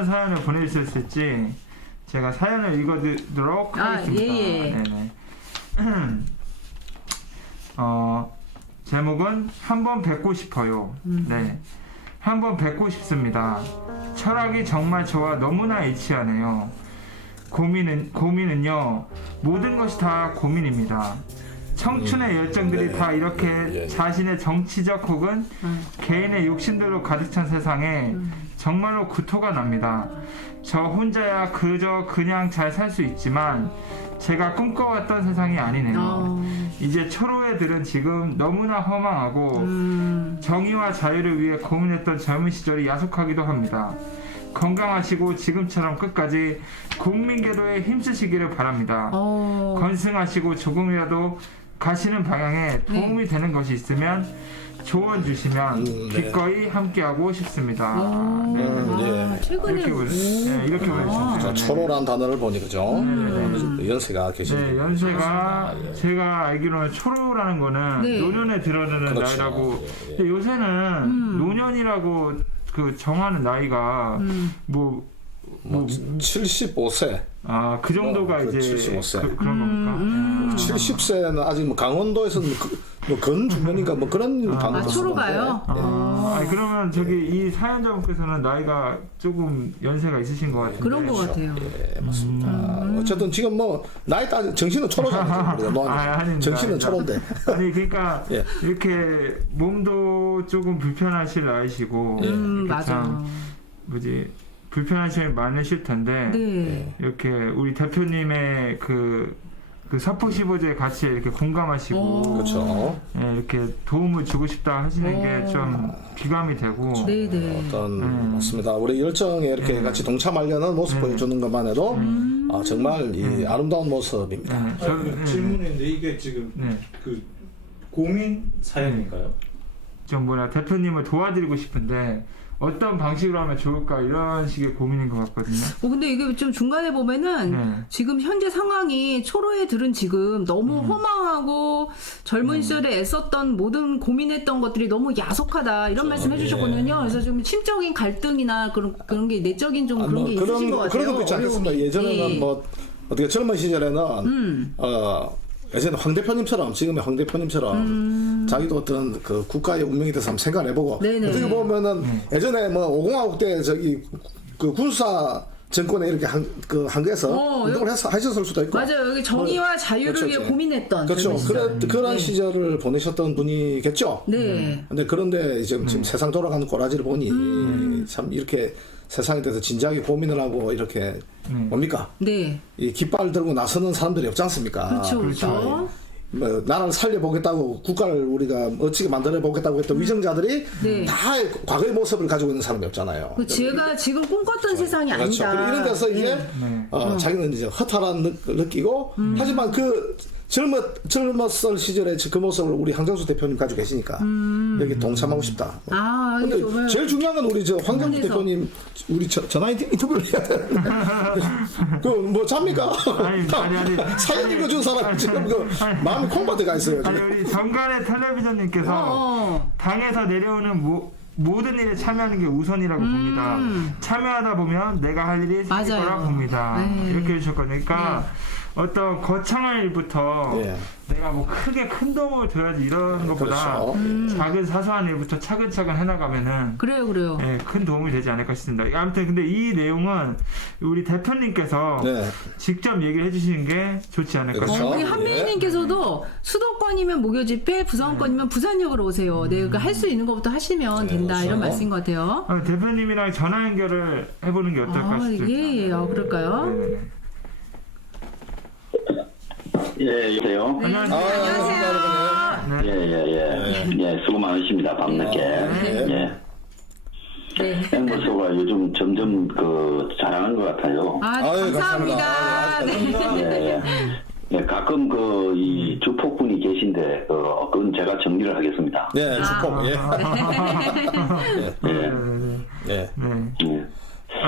어떤 사연을 보내주셨을지 제가 사연을 읽어드리도록 하겠습니다. 예. 네네. 제목은 한번 뵙고 싶어요. 네, 한번 뵙고 싶습니다. 철학이 정말 저와 너무나 일치하네요. 고민은요, 모든 것이 다 고민입니다. 청춘의 열정들이 다 이렇게 자신의 정치적 혹은 개인의 욕심들로 가득 찬 세상에 정말로 구토가 납니다. 저 혼자야 그냥 잘 살 수 있지만 제가 꿈꿔왔던 세상이 아니네요. 이제 초로애들은 지금 너무나 허망하고 정의와 자유를 위해 고민했던 젊은 시절이 야속하기도 합니다. 건강하시고 지금처럼 끝까지 국민계도에 힘쓰시기를 바랍니다. 건승하시고 조금이라도 가시는 방향에 도움이 되는 것이 있으면 조언 주시면 기꺼이 함께하고 싶습니다. 최근에 이렇게 보내주셨어요. 초로란 단어를 보니 그죠? 연세가 계시네요. 네, 연세가 제가 알기로는 초로라는 거는 노년에 들어드는 그렇죠. 나이라고. 근데 요새는 노년이라고 그 정하는 나이가 뭐 75세. 그 정도가 이제 75세. 그런 겁니까? 70세는 아직 뭐 강원도에서는 뭐 건주변인가 뭐 그런 단어도 초로가요? 아니, 그러면 저기 이 사연자분께서는 나이가 조금 연세가 있으신 것 같은데. 그런 것 같아요. 예, 맞습니다. 어쨌든 지금 뭐 나이 따지 정신은 초로잖아요. 정신은 초로인데. 아니 그러니까 예. 이렇게 몸도 조금 불편하실 나이시고 맞아. 불편하심이 많으실 텐데 이렇게 우리 대표님의 그 사포 15제 같이 이렇게 공감하시고 그렇죠. 예, 이렇게 도움을 주고 싶다 하시는 게 좀 귀감이 되고 맞습니다. 우리 열정에 이렇게 같이 동참하려는 모습 보여주는 것만 해도 정말 이 아름다운 모습입니다. 질문인데 이게 지금 그 고민 사연인가요? 좀 대표님을 도와드리고 싶은데 어떤 방식으로 하면 좋을까 이런 식의 고민인 것 같거든요. 근데 이게 좀 중간에 보면은 지금 현재 상황이 초로애들은 지금 너무 허망하고 젊은 시절에 애썼던 모든 고민했던 것들이 너무 야속하다 이런 말씀 해주셨거든요. 그래서 좀 심적인 갈등이나 그런 게 내적인 좀 그런 게 있으신 것 같아요. 그런 것도 있지 않겠습니까? 예전에는 뭐 어떻게 젊은 시절에는 예전에 황 대표님처럼 지금의 황 대표님처럼 자기도 어떤 그 국가의 운명에 대해서 한번 생각을 해보고 어떻게 보면은 예전에 뭐 5공화국 때 저기 그 군사 정권에 이렇게 한국에서 운동을 하셨을 수도 있고 맞아요. 여기 정의와 자유를 위해 고민했던 그런 시절을 보내셨던 분이겠죠. 근데 그런데 이제 지금 세상 돌아가는 꼬라지를 보니 참 이렇게 세상에 대해서 진지하게 고민을 하고 이렇게 뭡니까? 이 깃발 들고 나서는 사람들이 없지 않습니까? 그렇죠. 뭐 나라를 살려보겠다고 국가를 우리가 멋지게 만들어보겠다고 했던 위정자들이 다 과거의 모습을 가지고 있는 사람이 없잖아요. 제가 지금 꿈꿨던 세상이 아니다. 이런 데서 이제 자기는 이제 허탈한 느끼고 하지만 그 젊었을 시절에 그 모습을 우리 황정수 대표님 가지고 계시니까 여기 동참하고 싶다. 근데 제일 중요한 건 우리 황정수 대표님 우리 전화 인터뷰를 해야 되는데 그뭐 잡니까? 아니. 사연 읽어준 사람 지금 마음이 콩밭에 있어요. 아니 우리 정관의 텔레비전님께서 당에서 내려오는 모든 일에 참여하는 게 우선이라고 봅니다. 참여하다 보면 내가 할 일이 생길 거라 봅니다. 이렇게 해주셨거든요. 그러니까 어떤 거창한 일부터 내가 뭐 크게 큰 도움을 줘야지 이런 것보다 작은 사소한 일부터 차근차근 해나가면은 그래요. 예, 큰 도움이 되지 않을까 싶습니다. 아무튼 근데 이 내용은 우리 대표님께서 직접 얘기를 해주시는 게 좋지 않을까 싶습니다. 우리 한민희님께서도 수도권이면 목요 집회, 부산권이면 부산역으로 오세요. 내가 할 수 있는 것부터 하시면 된다 이런 말씀인 것 같아요. 대표님이랑 전화 연결을 해보는 게 어떨까 싶습니다. 그럴까요? 예, 여보세요? 안녕하세요. 예, 수고 많으십니다. 밤늦게. 앵무새가 요즘 점점 잘하는 것 같아요. 감사합니다. 가끔 이 주폭분이 계신데, 그건 제가 정리를 하겠습니다. 주폭,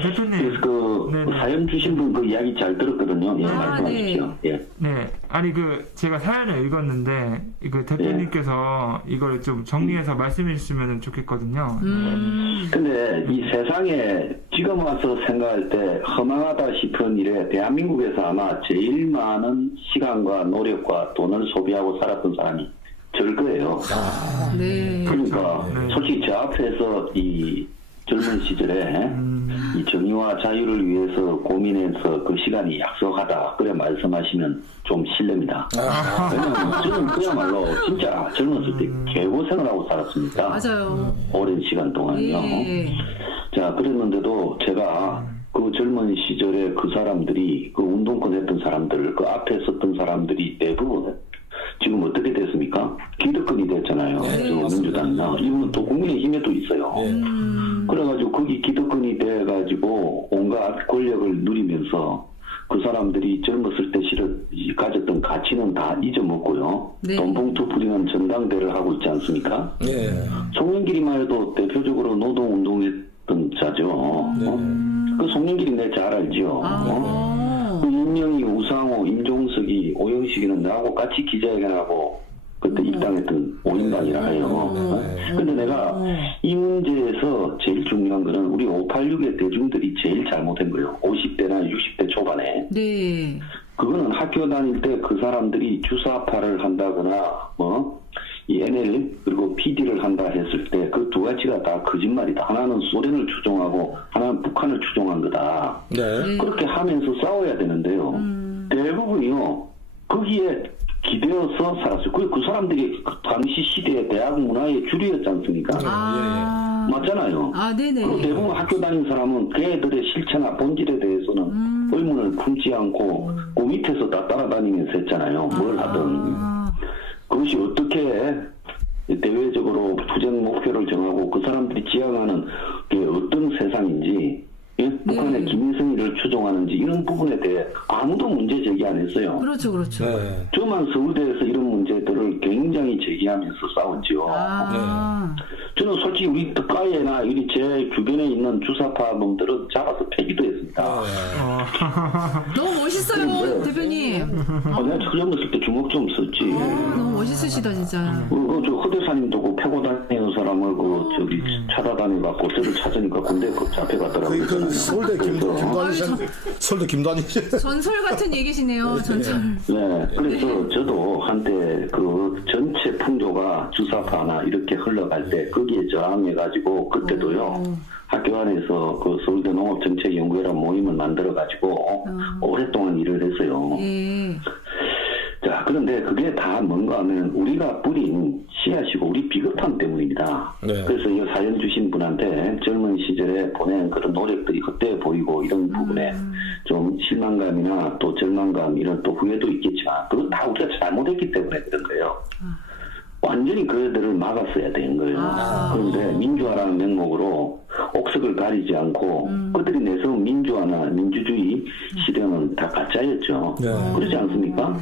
대표님. 그래서 그 네네. 사연 주신 분 그 이야기 잘 들었거든요. 예, 말씀하십시오. 예. 네, 아니 제가 사연을 읽었는데 대표님께서 이걸 좀 정리해서 말씀해 주시면 좋겠거든요. 근데 이 세상에 지금 와서 생각할 때 허망하다 싶은 일에 대한민국에서 아마 제일 많은 시간과 노력과 돈을 소비하고 살았던 사람이 절 거예요. 네. 그러니까 네. 솔직히 제 앞에서 이 젊은 시절에 이 정의와 자유를 위해서 고민해서 그 시간이 약속하다 그래 말씀하시면 좀 실례입니다. 왜냐면 저는 그야말로 진짜 젊었을 때 개고생을 하고 살았습니다. 맞아요. 오랜 시간 동안요. 예. 자, 그랬는데도 제가 그 젊은 시절에 그 사람들이 그 운동권 했던 사람들, 그 앞에 섰던 사람들이 대부분 지금 어떻게 됐습니까? 기득권이 됐잖아요. 민주당이나 이분은 또 국민의힘에도 있어요. 그래가지고 거기 기득권이 돼가지고 온갖 권력을 누리면서 그 사람들이 젊었을 때 가졌던 가치는 다 잊어먹고요. 네. 돈봉투 부리는 전당대를 하고 있지 않습니까? 송영길이만 해도 대표적으로 노동운동했던 자죠. 그 송영길이 내 잘 알죠. 그 임명희, 우상호, 임종석이, 오영식이는 나하고 같이 기자회견하고 그때 입당했던 5인방이라 해요. 근데 내가 이 문제에서 제일 중요한 거는 우리 586의 대중들이 제일 잘못한 거예요. 50대나 60대 초반에. 네. 그거는 학교 다닐 때 그 사람들이 주사파를 한다거나 이 NL 그리고 PD를 한다 했을 때 그 두 가지가 다 거짓말이다. 하나는 소련을 추종하고 하나는 북한을 추종한 거다. 네. 그렇게 하면서 싸워야 되는데요. 대부분이요. 거기에 기대어서 살았어요. 그 사람들이 그 당시 시대의 대학 문화의 주류였지 않습니까? 맞잖아요. 네네. 그리고 대부분 학교 다닌 사람은 걔들의 실체나 본질에 대해서는 의문을 품지 않고 그 밑에서 다 따라다니면서 했잖아요. 뭘 하든. 그것이 어떻게 대외적으로 투쟁 목표를 정하고 그 사람들이 지향하는 게 어떤 세상인지 북한의 김일성이를 추종하는지 이런 부분에 대해 아무도 문제 제기 안 했어요. 그렇죠. 저만 서울대에서 이런 문제들을 굉장히 제기하면서 싸웠죠. 저는 솔직히 우리 특가에나 우리 제 주변에 있는 주사파 놈들은 잡아서 패기도 했습니다. 너무 멋있어요, 대표님. 내가 젊었을 때 주먹 좀 썼지. 너무 멋있으시다, 진짜. 저 허대사님도 그 패고 다니는 사람을 저기 찾아다니갖고 저를 찾으니까 군대 잡혀갔더라고요. 서울대 서울대 김단희 씨. 전설 같은 얘기시네요, 전설. 네, 그래서 저도 한때 그 전체 풍조가 주사파나 이렇게 흘러갈 때 거기에 저항해가지고 그때도요 학교 안에서 그 서울대 농업정책연구회라는 모임을 만들어가지고 오랫동안 일을 했어요. 자, 그런데 그게 다 뭔가 하면 우리가 뿌린 씨앗이고 우리 비겁함 때문입니다. 그래서 이 사연 주신 분한테 젊은 시절에 보낸 그런 노력들이 헛되어 보이고 이런 부분에 좀 실망감이나 또 절망감 이런 또 후회도 있겠지만 그건 다 우리가 잘못했기 때문에 그런 거예요. 완전히 그들을 막았어야 되는 거예요. 그런데 민주화라는 명목으로 옥석을 가리지 않고 그들이 내세운 민주화나 민주주의 실현은 다 가짜였죠. 그렇지 않습니까?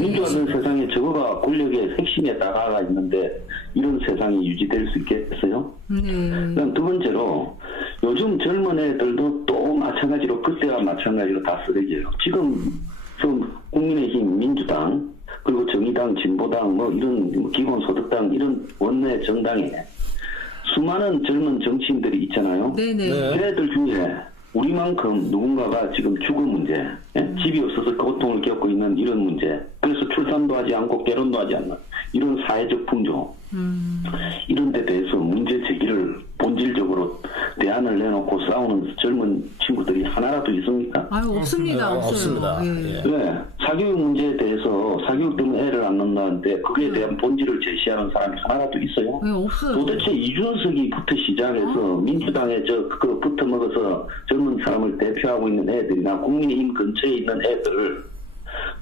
민주화는 세상에 저거가 권력의 핵심에 다가가 있는데 이런 세상이 유지될 수 있겠어요? 그다음 두 번째로 요즘 젊은 애들도 또 마찬가지로 그때와 마찬가지로 다 쓰레기예요. 지금 국민의힘, 민주당 그리고 정의당, 진보당, 이런 기본소득당 이런 원내 정당에 수많은 젊은 정치인들이 있잖아요. 걔네들 중에 우리만큼 누군가가 지금 주거 문제, 집이 없어서 고통을 겪고 있는 이런 문제, 그래서 출산도 하지 않고 결혼도 하지 않는 이런 사회적 풍조, 이런 데 대해서 문제 제기를 본질적으로 대안을 내놓고 싸우는 젊은 친구들이 하나라도 있습니까? 없습니다. 없습니다. 네, 사교육 문제에 대해서 사교육 때문에 애를 안 낳는다는데 그에 대한 본질을 제시하는 사람이 하나라도 있어요? 없어요. 도대체 이준석이부터 시작해서 민주당에 그거 붙어 먹어서 젊은 사람을 대표하고 있는 애들이나 국민의힘 근처에 있는 애들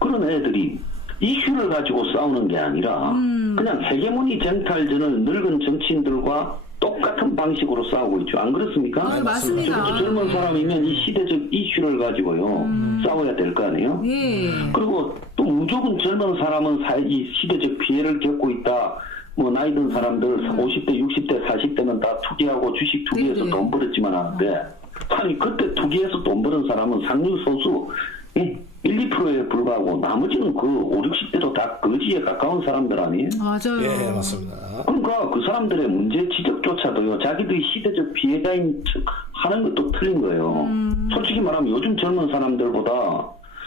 그런 애들이 이슈를 가지고 싸우는 게 아니라 그냥 헤게모니 쟁탈전을 늙은 정치인들과 똑같은 방식으로 싸우고 있죠. 안 그렇습니까? 맞습니다. 젊은 사람이면 이 시대적 이슈를 가지고요 싸워야 될 거 아니에요? 그리고 또 무조건 젊은 사람은 이 시대적 피해를 겪고 있다. 나이 든 사람들 50대, 60대, 40대는 다 투기하고 주식 투기해서 돈 벌었지만 하는데 아니 그때 투기해서 돈 버는 사람은 상류 소수 1, 2%에 불과하고 나머지는 그 5, 60대도 다 거지에 가까운 사람들 아니에요? 맞아요. 예, 맞습니다. 그러니까 그 사람들의 문제 지적조차도요, 자기들이 시대적 피해자인 척 하는 것도 틀린 거예요. 솔직히 말하면 요즘 젊은 사람들보다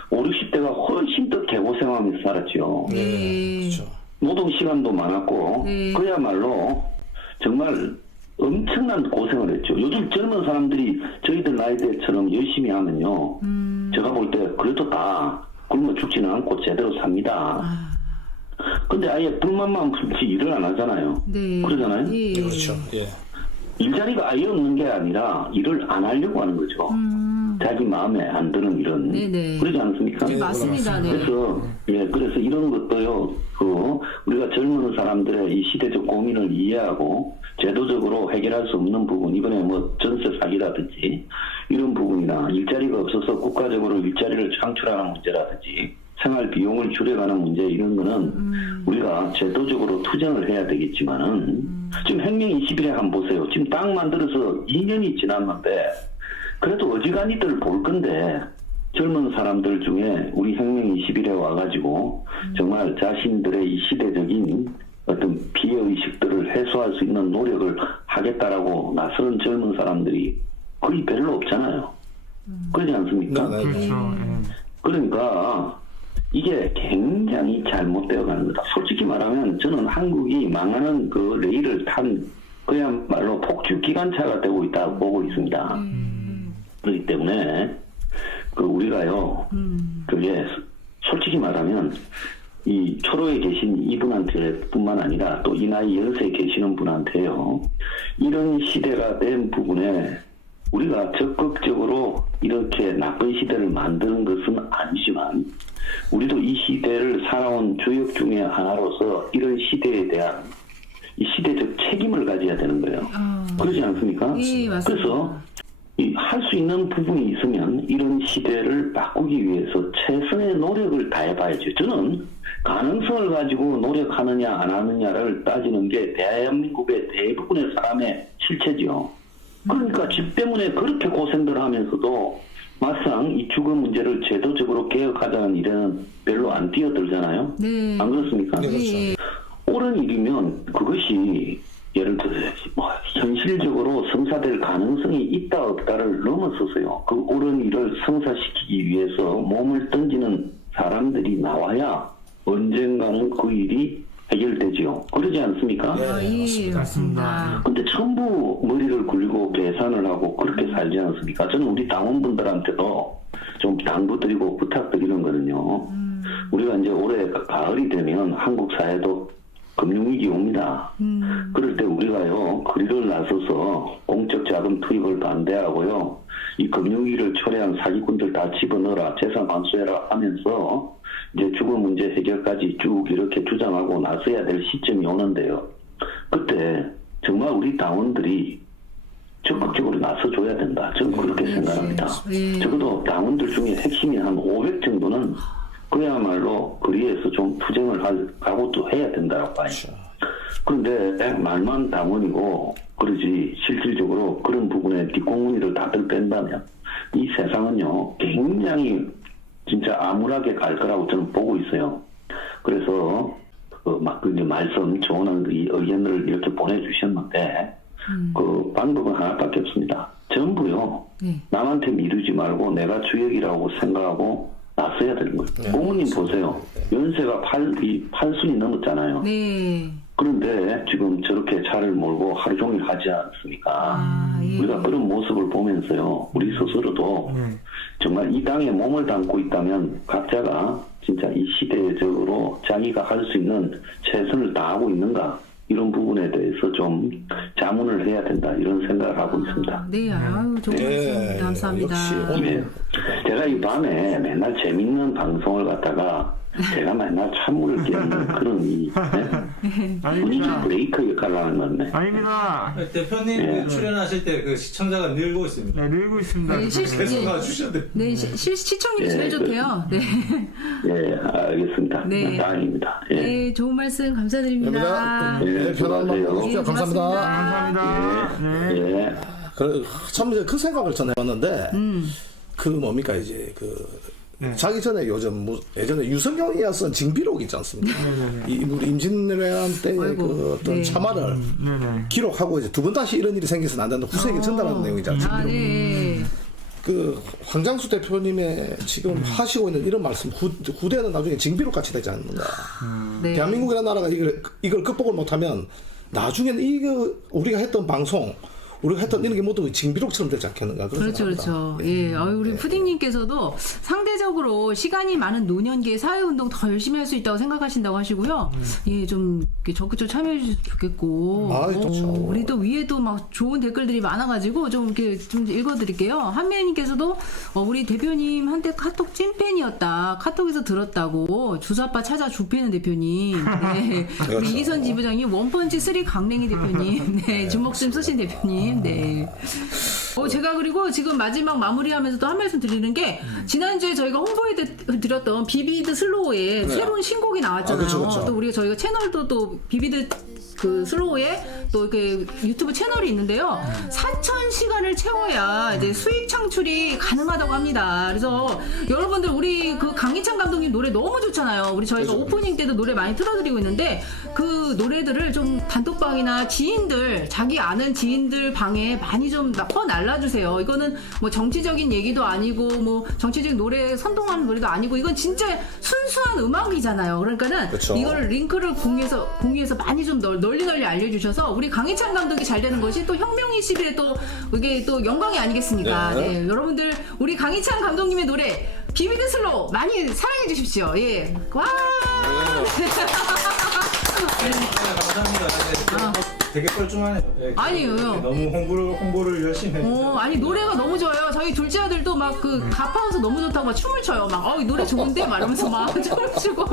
5, 60대가 훨씬 더 개고생하면서 살았죠. 네. 그렇죠. 노동 시간도 많았고, 네. 그야말로 정말 엄청난 고생을 했죠. 요즘 젊은 사람들이 저희들 나이대처럼 열심히 하면요, 제가 볼 때 그래도 다 굶어 죽지는 않고 제대로 삽니다. 근데 아예 불만만 풀지 일을 안 하잖아요. 네. 그러잖아요. 예. 그렇죠. 예. 일자리가 아예 없는 게 아니라 일을 안 하려고 하는 거죠. 자기 마음에 안 드는 일은. 네네. 그러지 않습니까? 네, 맞습니다. 네. 그래서 이런 것도요, 우리가 젊은 사람들의 이 시대적 고민을 이해하고 제도적으로 해결할 수 없는 부분, 이번에 뭐 전세 사기라든지 이런 부분이나 일자리가 없어서 국가적으로 일자리를 창출하는 문제라든지 생활 비용을 줄여가는 문제 이런 거는 우리가 제도적으로 투쟁을 해야 되겠지만은 지금 혁명 21에 한번 보세요. 지금 딱 만들어서 2년이 지났는데 그래도 어지간히들 볼 건데 젊은 사람들 중에 우리 혁명 21에 와가지고 정말 자신들의 이 시대적인 어떤 피해의식들을 해소할 수 있는 노력을 하겠다라고 나서는 젊은 사람들이 거의 별로 없잖아요. 그러지 않습니까? 네, 네. 그렇죠. 그러니까 이게 굉장히 잘못되어 가는 거다. 솔직히 말하면 저는 한국이 망하는 그 레일을 탄 그야말로 폭주 기관차가 되고 있다고 보고 있습니다. 그렇기 때문에 우리가요, 그게 솔직히 말하면 이 초로에 계신 이분한테뿐만 아니라 또 이 나이 연세에 계시는 분한테요, 이런 시대가 된 부분에 우리가 적극적으로 이렇게 나쁜 시대를 만드는 것은 아니지만 우리도 이 시대를 살아온 주역 중에 하나로서 이런 시대에 대한 이 시대적 책임을 가져야 되는 거예요. 그렇지 않습니까? 예, 맞습니다. 그래서 할 수 있는 부분이 있으면 이런 시대를 바꾸기 위해서 최선의 노력을 다해봐야죠. 저는 가능성을 가지고 노력하느냐 안 하느냐를 따지는 게 대한민국의 대부분의 사람의 실체지요. 그러니까 집 때문에 그렇게 고생들 하면서도 막상 이 주거 문제를 제도적으로 개혁하자는 일에는 별로 안 뛰어들잖아요. 네. 안 그렇습니까? 네, 그렇죠. 예. 옳은 일이면 그것이 예를 들어 현실적으로 성사될 가능성이 있다 없다를 넘어서서요, 그 옳은 일을 성사시키기 위해서 몸을 던지는 사람들이 나와야 언젠가는 그 일이 해결되지요. 그러지 않습니까? 예, 맞습니다. 근데 전부 머리를 굴리고 계산을 하고 그렇게 살지 않습니까? 저는 우리 당원분들한테도 좀 당부드리고 부탁드리는 거는요, 우리가 이제 올해 가을이 되면 한국 사회도 금융위기 옵니다. 그럴 때 우리가요, 거리를 나서서 공적 자금 투입을 반대하고요, 이 금융위기를 초래한 사기꾼들 다 집어넣어라, 재산 환수해라 하면서 이제 주거 문제 해결까지 쭉 이렇게 주장하고 나서야 될 시점이 오는데요. 그때 정말 우리 당원들이 적극적으로 나서줘야 된다. 저는 그렇게 생각합니다. 적어도 당원들 중에 핵심이 한 500 정도는 그야말로 거리에서 좀 투쟁을 하고 또 해야 된다고 봐요. 그런데 말만 당원이고 그러지 실질적으로 그런 부분에 뒷공무니를 다들 뺀다면 이 세상은요, 굉장히 진짜 암울하게 갈 거라고 저는 보고 있어요. 그래서 이제 말씀 좋은 의견을 이렇게 보내주셨는데 그 방법은 하나밖에 없습니다. 전부요, 남한테 미루지 말고 내가 주역이라고 생각하고 나서야 되는 거예요. 고모님 보세요. 연세가 8순이 넘었잖아요. 네. 그런데 지금 저렇게 차를 몰고 하루 종일 하지 않습니까? 예. 우리가 그런 모습을 보면서요, 우리 스스로도 정말 이 땅에 몸을 담고 있다면 각자가 진짜 이 시대적으로 자기가 할 수 있는 최선을 다하고 있는가, 이런 부분에 대해서 좀 자문을 해야 된다, 이런 생각을 하고 있습니다. 네, 아유, 좋은 말씀 감사합니다. 역시 네. 제가 이 밤에 맨날 재밌는 방송을 갖다가 제가 맨날 찬물을 끼얹는 그런 분위기 브레이크 역할을 하는 건데. 아닙니다. 대표님 출연하실 때 그 시청자가 늘고 있습니다. 네, 늘고 있습니다. 네, 계속 나와주셔야 돼요. 네, 시청률이 제일 좋대요. 네. 네, 알겠습니다. 네. 다행입니다. 예. 네, 좋은 말씀 감사드립니다. 네, 편한 마음 수고하세요. 주십시오. 감사합니다. 감사합니다. 네. 예. 참 이제 그 생각을 전 해봤는데 그 뭡니까 이제 자기 전에 요즘 예전에 유성경이가 쓴 징비록 있지 않습니까? 우리 임진왜란 때의 그 어떤 참화를 기록하고 이제 두 번 다시 이런 일이 생겨서는 안 된다 후세에게 전달하는 내용이잖아요. 징비록. 네. 그 황장수 대표님의 지금 하시고 있는 이런 말씀 후대는 나중에 징비록 같이 되지 않는가. 네. 대한민국이라는 나라가 이걸 극복을 못하면 나중에는 이거 우리가 했던 방송 우리가 했던 이런 게 모두 징비록처럼 되지 않겠는가. 그렇죠. 예. 우리 푸딩님께서도 상대적으로 시간이 많은 노년기에 사회운동 더 열심히 할 수 있다고 생각하신다고 하시고요. 예, 좀 적극적으로 참여해 주셔도 좋겠고. 좋죠. 우리 또 위에도 막 좋은 댓글들이 많아가지고 좀 이렇게 좀 읽어드릴게요. 한매님께서도 우리 대표님 한때 카톡 찐팬이었다. 카톡에서 들었다고 주사빠 찾아 좁히는 대표님. 네. 우리 이기선 지부장님 원펀치 3 강냉이 대표님. 네. 주먹심 쓰신 대표님. 네. 제가 그리고 지금 마지막 마무리하면서 또 한 말씀 드리는 게 지난주에 저희가 홍보해 드렸던 비비드 슬로우에 새로운 신곡이 나왔잖아요. 그렇죠. 또 우리가 저희가 채널도 또 비비드 그 슬로우에 또 이렇게 유튜브 채널이 있는데요. 4,000시간을 채워야 이제 수익 창출이 가능하다고 합니다. 그래서 여러분들 우리 그 강희찬 감독님 노래 너무 좋잖아요. 우리 저희가 오프닝 때도 노래 많이 틀어드리고 있는데 그 노래들을 좀 단톡방이나 지인들 자기 아는 지인들 방에 많이 좀 퍼날라주세요. 이거는 뭐 정치적인 얘기도 아니고 뭐 정치적인 노래 선동하는 노래도 아니고 이건 진짜 순수한 음악이잖아요. 그러니까는 그쵸. 이거를 링크를 공유해서 많이 좀 널리 알려주셔서 우리 강희찬 감독이 잘 되는 것이 또 혁명 20일에 또 이게 또 영광이 아니겠습니까? 네. 여러분들 우리 강희찬 감독님의 노래 비비드 슬로우 많이 사랑해 주십시오. 예. 와. 감사합니다. 되게 뻘쭘하네요. 네, 아니요. 너무 홍보를 열심히 해주셔서. 아니 노래가 너무 좋아요. 저희 둘째 아들도 막 그 가파워서 너무 좋다고 막 춤을 춰요. 막 이 노래 좋은데 막 이러면서 막 춤을 추고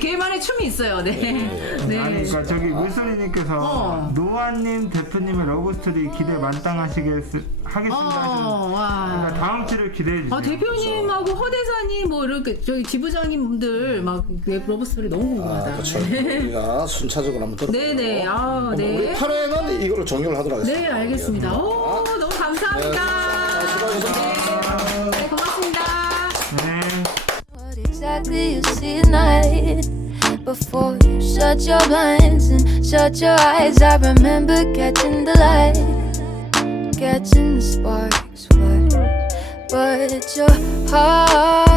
걔만의 춤이 있어요. 네. 아니 그러니까 저기 물소리님께서 노아님 대표님의 러브스토리 기대 만땅하시겠습니다 하셨는데 그러니까 다음 주를 기대해 주세요. 대표님하고 허대사님 뭐 이렇게 저희 지부장님 분들 막 러브스토리 너무 궁금하다. 그렇죠. 우리가 순차적으로 한번 들어볼게요. 네네. 우리 네. 8회는 이걸로 종료를 하도록 하겠습니다. 네, 알겠습니다. 너무 감사합니다. 네, 고맙습니다. 네. What exactly you see at night? Before you shut your blinds and shut your eyes, I remember catching the light, catching the sparks. But your heart